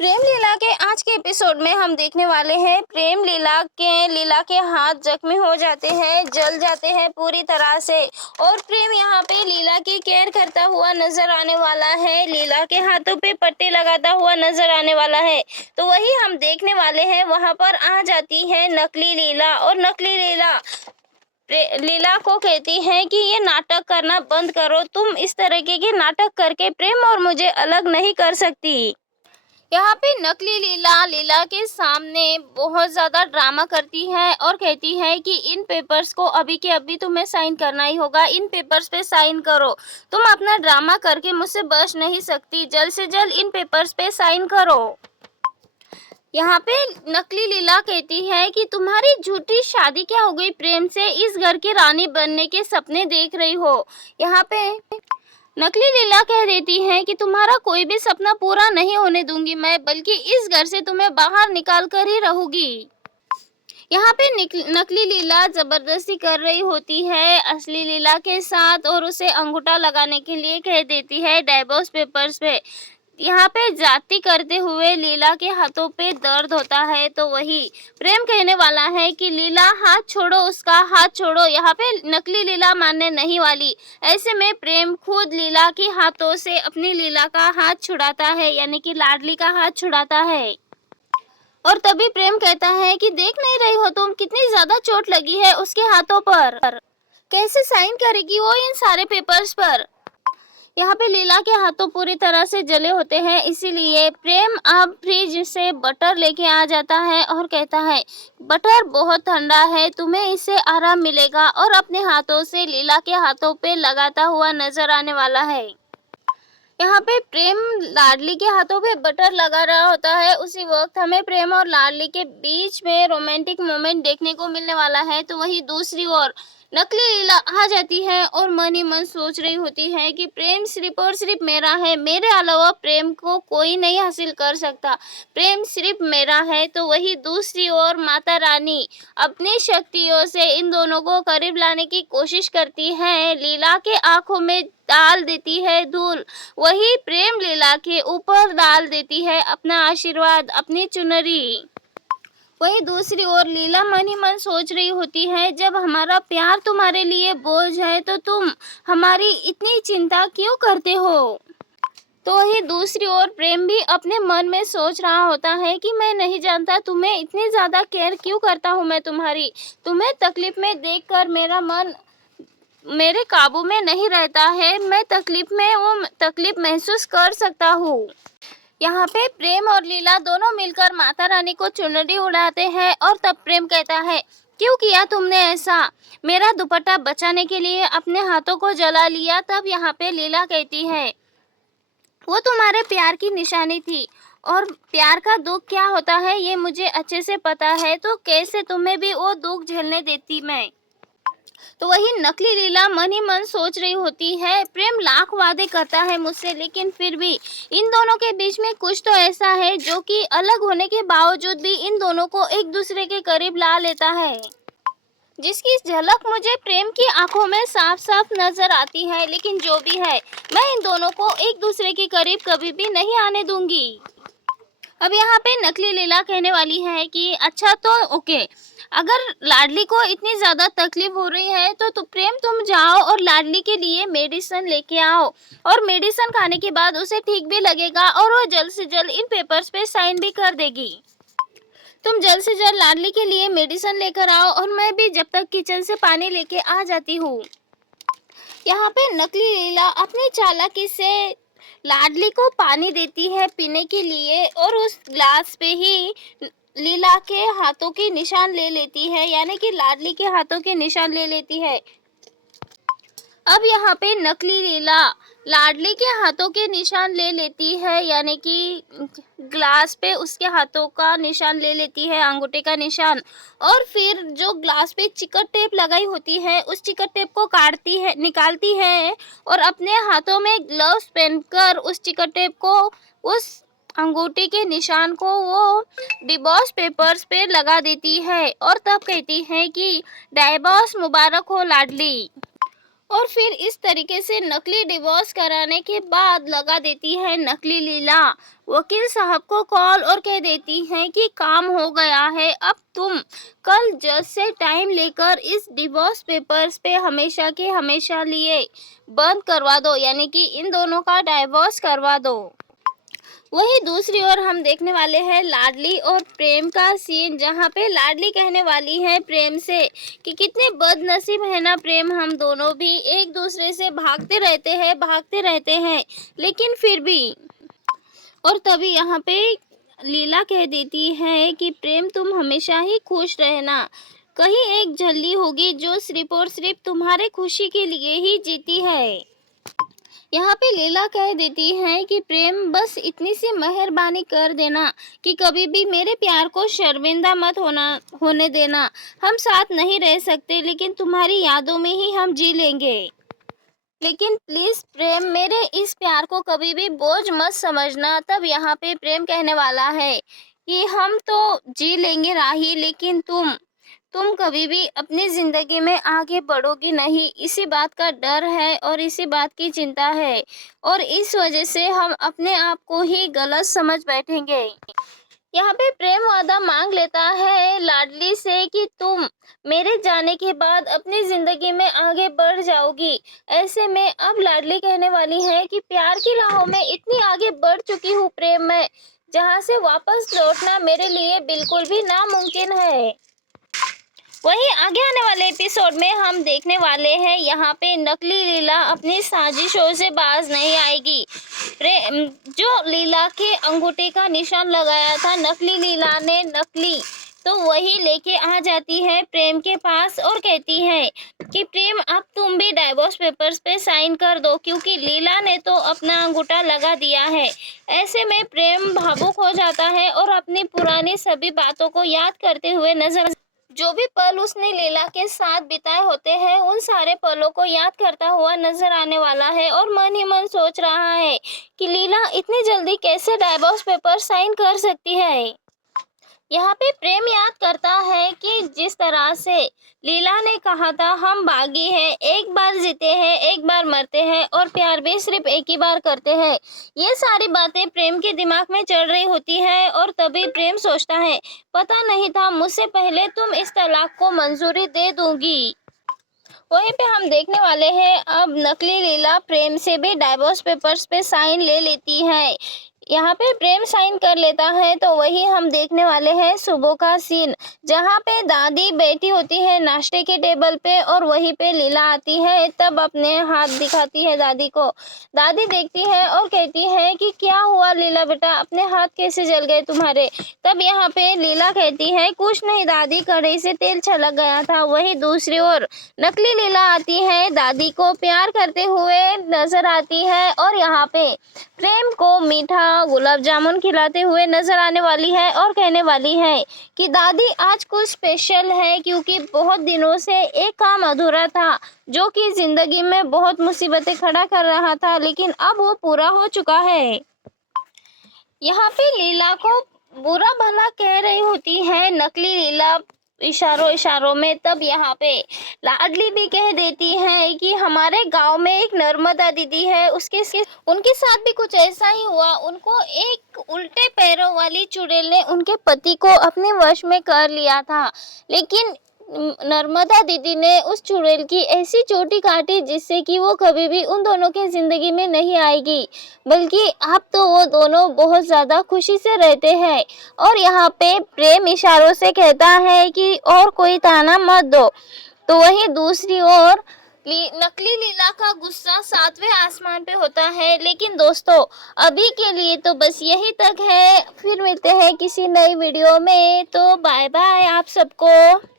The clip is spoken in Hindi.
प्रेम लीला के आज के एपिसोड में हम देखने वाले हैं प्रेम लीला के हाथ जख्मी हो जाते हैं, जल जाते हैं पूरी तरह से। और प्रेम यहाँ पे लीला की केयर करता हुआ नजर आने वाला है, लीला के हाथों पे पट्टी लगाता हुआ नजर आने वाला है। तो वही हम देखने वाले हैं। वहां पर आ जाती है नकली लीला और नकली लीला को कहती है कि ये नाटक करना बंद करो, तुम इस तरीके के नाटक करके प्रेम और मुझे अलग नहीं कर सकती। यहाँ पे नकली लीला के सामने बहुत ज़्यादा ड्रामा करती है और कहती है कि इन पेपर्स को अभी के अभी तुम्हें साइन करना ही होगा, इन पेपर्स पे साइन करो। तुम अपना ड्रामा करके मुझसे बच नहीं सकती, जल्द से जल्द इन पेपर्स पे साइन करो। यहाँ पे नकली लीला कहती है कि तुम्हारी झूठी शादी क्या हो गई प्रेम से, इस घर की रानी बनने के सपने देख रही हो। यहाँ पे नकली लीला कह देती है कि तुम्हारा कोई भी सपना पूरा नहीं होने दूंगी मैं, बल्कि इस घर से तुम्हें बाहर निकाल कर ही रहूंगी। यहाँ पे नकली लीला जबरदस्ती कर रही होती है असली लीला के साथ और उसे अंगूठा लगाने के लिए कह देती है डाइवोर्स पेपर्स पे। यहाँ पे जाती करते हुए लीला के हाथों पे दर्द होता है, तो वही प्रेम कहने वाला है कि लीला हाथ छोड़ो, उसका हाथ छोड़ो। यहाँ पे नकली लीला मानने नहीं वाली। ऐसे में प्रेम खुद लीला के हाथों से अपनी लीला का हाथ छुड़ाता है, यानी कि लाडली का हाथ छुड़ाता है। और तभी प्रेम कहता है कि देख नहीं रही हो तुम, कितनी ज्यादा चोट लगी है उसके हाथों पर, कैसे साइन करेगी वो इन सारे पेपर्स पर। यहाँ पे लीला के हाथों पूरी तरह से जले होते हैं, इसीलिए प्रेम अब फ्रिज से बटर लेके आ जाता है और कहता है बटर बहुत ठंडा है, तुम्हें इससे आराम मिलेगा। और अपने हाथों से लीला के हाथों पे लगाता हुआ नजर आने वाला है। यहाँ पे प्रेम लाडली के हाथों पे बटर लगा रहा होता है, उसी वक्त हमें प्रेम और लाडली के बीच में रोमांटिक मोमेंट देखने को मिलने वाला है। तो वही दूसरी ओर नकली लीला आ जाती है और मन ही मन सोच रही होती है कि प्रेम सिर्फ और सिर्फ मेरा है, मेरे अलावा प्रेम को कोई नहीं हासिल कर सकता, प्रेम सिर्फ मेरा है। तो वही दूसरी ओर माता रानी अपनी शक्तियों से इन दोनों को करीब लाने की कोशिश करती है, लीला के आंखों में डाल देती है धूल, वही प्रेम लीला के ऊपर डाल देती है अपना आशीर्वाद, अपनी चुनरी। वही दूसरी ओर लीला मन ही मन सोच रही होती है, जब हमारा प्यार तुम्हारे लिए बोझ है तो तुम हमारी इतनी चिंता क्यों करते हो। तो वही दूसरी ओर प्रेम भी अपने मन में सोच रहा होता है कि मैं नहीं जानता तुम्हें इतनी ज्यादा केयर क्यों करता हूँ मैं तुम्हारी, तुम्हें तकलीफ में देखकर मेरा मन मेरे काबू में नहीं रहता है, मैं तकलीफ में वो तकलीफ महसूस कर सकता हूँ। यहाँ पे प्रेम और लीला दोनों मिलकर माता रानी को चुनरी उड़ाते हैं और तब प्रेम कहता है क्यों किया तुमने ऐसा, मेरा दुपट्टा बचाने के लिए अपने हाथों को जला लिया। तब यहाँ पे लीला कहती है वो तुम्हारे प्यार की निशानी थी और प्यार का दुख क्या होता है ये मुझे अच्छे से पता है, तो कैसे तुम्हें भी वो दुख झेलने देती मैं। तो वही नकली लीला मन ही मन सोच रही होती है प्रेम लाख वादे करता है मुझसे, लेकिन फिर भी इन दोनों के बीच में कुछ तो ऐसा है जो कि अलग होने के बावजूद भी इन दोनों को एक दूसरे के करीब ला लेता है, जिसकी झलक मुझे प्रेम की आंखों में साफ साफ नजर आती है। लेकिन जो भी है, मैं इन दोनों को एक दूसरे के करीब कभी भी नहीं आने दूंगी। अब यहाँ पे नकली लीला कहने वाली है कि अच्छा तो ओके, अगर लाडली को इतनी ज़्यादा तकलीफ हो रही है तो प्रेम तुम जाओ और लाडली के लिए मेडिसिन लेके आओ, और मेडिसिन खाने के बाद उसे ठीक भी लगेगा और वो जल्द से जल्द इन पेपर्स पे साइन भी कर देगी। तुम जल्द से जल्द लाडली के लिए मेडिसिन लेकर आओ और मैं भी जब तक किचन से पानी लेके आ जाती हूँ। यहाँ पे नकली लीला अपनी चालाकी से लाडली को पानी देती है पीने के लिए और उस ग्लास पे ही लीला के हाथों के निशान ले लेती है, यानी कि लाडली के हाथों के निशान ले लेती है। अब यहाँ पे नकली लीला लाडली के हाथों के निशान ले लेती है, यानी कि ग्लास पे उसके हाथों का निशान ले लेती है, अंगूठे का निशान। और फिर जो ग्लास पे चिकट टेप लगाई होती है उस चिकट टेप को काटती है, निकालती है और अपने हाथों में ग्लव्स पहनकर उस चिकट टेप को, उस अंगूठे के निशान को वो डिवोर्स पेपर्स पे लगा देती है और तब कहती है कि डाइवोर्स मुबारक हो लाडली। और फिर इस तरीके से नकली डिवोर्स कराने के बाद लगा देती है नकली लीला वकील साहब को कॉल और कह देती है कि काम हो गया है, अब तुम कल जज से टाइम लेकर इस डिवोर्स पेपर्स पे हमेशा के हमेशा लिए बंद करवा दो, यानी कि इन दोनों का डाइवोर्स करवा दो। वहीं दूसरी ओर हम देखने वाले हैं लाडली और प्रेम का सीन, जहाँ पे लाडली कहने वाली है प्रेम से कि कितने बदनसीब है ना प्रेम, हम दोनों भी एक दूसरे से भागते रहते हैं लेकिन फिर भी। और तभी यहाँ पे लीला कह देती है कि प्रेम तुम हमेशा ही खुश रहना, कहीं एक झल्ली होगी जो सिर्फ और सिर्फ तुम्हारे खुशी के लिए ही जीती है। यहाँ पे लीला कह देती है कि प्रेम बस इतनी सी मेहरबानी कर देना कि कभी भी मेरे प्यार को शर्मिंदा मत होने देना, हम साथ नहीं रह सकते लेकिन तुम्हारी यादों में ही हम जी लेंगे, लेकिन प्लीज प्रेम मेरे इस प्यार को कभी भी बोझ मत समझना। तब यहाँ पे प्रेम कहने वाला है कि हम तो जी लेंगे राही, लेकिन तुम कभी भी अपनी जिंदगी में आगे बढ़ोगी नहीं, इसी बात का डर है और इसी बात की चिंता है और इस वजह से हम अपने आप को ही गलत समझ बैठेंगे। यहाँ पे प्रेम वादा मांग लेता है लाडली से कि तुम मेरे जाने के बाद अपनी जिंदगी में आगे बढ़ जाओगी। ऐसे में अब लाडली कहने वाली है कि प्यार की राहों में इतनी आगे बढ़ चुकी हूँ प्रेम में, जहाँ से वापस लौटना मेरे लिए बिल्कुल भी नामुमकिन है। वहीं आगे आने वाले एपिसोड में हम देखने वाले हैं यहाँ पे नकली लीला अपनी साजिशों से बाज नहीं आएगी। जो लीला के अंगूठे का निशान लगाया था नकली लीला ने, नकली तो वही लेके आ जाती है प्रेम के पास और कहती है कि प्रेम अब तुम भी डाइवोर्स पेपर्स पे साइन कर दो, क्योंकि लीला ने तो अपना अंगूठा लगा दिया है। ऐसे में प्रेम भावुक हो जाता है और अपनी पुरानी सभी बातों को याद करते हुए नजर, जो भी पल उसने लीला के साथ बिताए होते हैं उन सारे पलों को याद करता हुआ नजर आने वाला है और मन ही मन सोच रहा है कि लीला इतनी जल्दी कैसे डाइवोर्स पेपर साइन कर सकती है। यहाँ पे प्रेम याद करता है कि जिस तरह से लीला ने कहा था हम बागी हैं, एक बार जीते हैं एक बार मरते हैं और प्यार भी सिर्फ एक ही बार करते हैं, ये सारी बातें प्रेम के दिमाग में चल रही होती है। और तभी प्रेम सोचता है पता नहीं था मुझसे पहले तुम इस तलाक को मंजूरी दे दोगी। वहीं पे हम देखने वाले हैं अब नकली लीला प्रेम से भी डाइवोर्स पेपर्स पे साइन ले लेती है। यहाँ पे प्रेम साइन कर लेता है तो वही हम देखने वाले हैं सुबह का सीन, जहाँ पे दादी बैठी होती है नाश्ते के टेबल पे और वहीं पे लीला आती है, तब अपने हाथ दिखाती है दादी को। दादी देखती है और कहती है कि क्या हुआ लीला बेटा, अपने हाथ कैसे जल गए तुम्हारे। तब यहाँ पे लीला कहती है कुछ नहीं दादी, कढ़ाई से तेल छलक गया था। वही दूसरी ओर नकली लीला आती है, दादी को प्यार करते हुए नजर आती है और यहाँ पे प्रेम को मीठा गुलाब जामुन खिलाते हुए नजर आने वाली है और कहने वाली है कि दादी आज कुछ स्पेशल है, क्योंकि बहुत दिनों से एक काम अधूरा था जो कि जिंदगी में बहुत मुसीबतें खड़ा कर रहा था, लेकिन अब वो पूरा हो चुका है। यहाँ पे लीला को बुरा भला कह रही होती है नकली लीला इशारों इशारों में। तब यहाँ पे लाडली भी कह देती है कि हमारे गांव में एक नर्मदा दीदी है, उनके साथ भी कुछ ऐसा ही हुआ। उनको एक उल्टे पैरों वाली चुड़ैल ने उनके पति को अपने वश में कर लिया था, लेकिन नर्मदा दीदी ने उस चुड़ैल की ऐसी चोटी काटी जिससे कि वो कभी भी उन दोनों की जिंदगी में नहीं आएगी, बल्कि अब तो वो दोनों बहुत ज़्यादा खुशी से रहते हैं। और यहाँ पे प्रेम इशारों से कहता है कि और कोई ताना मत दो। तो वहीं दूसरी ओर नकली लीला का गुस्सा सातवें आसमान पे होता है। लेकिन दोस्तों अभी के लिए तो बस यही तक है, फिर मिलते हैं किसी नई वीडियो में। तो बाय बाय आप सबको।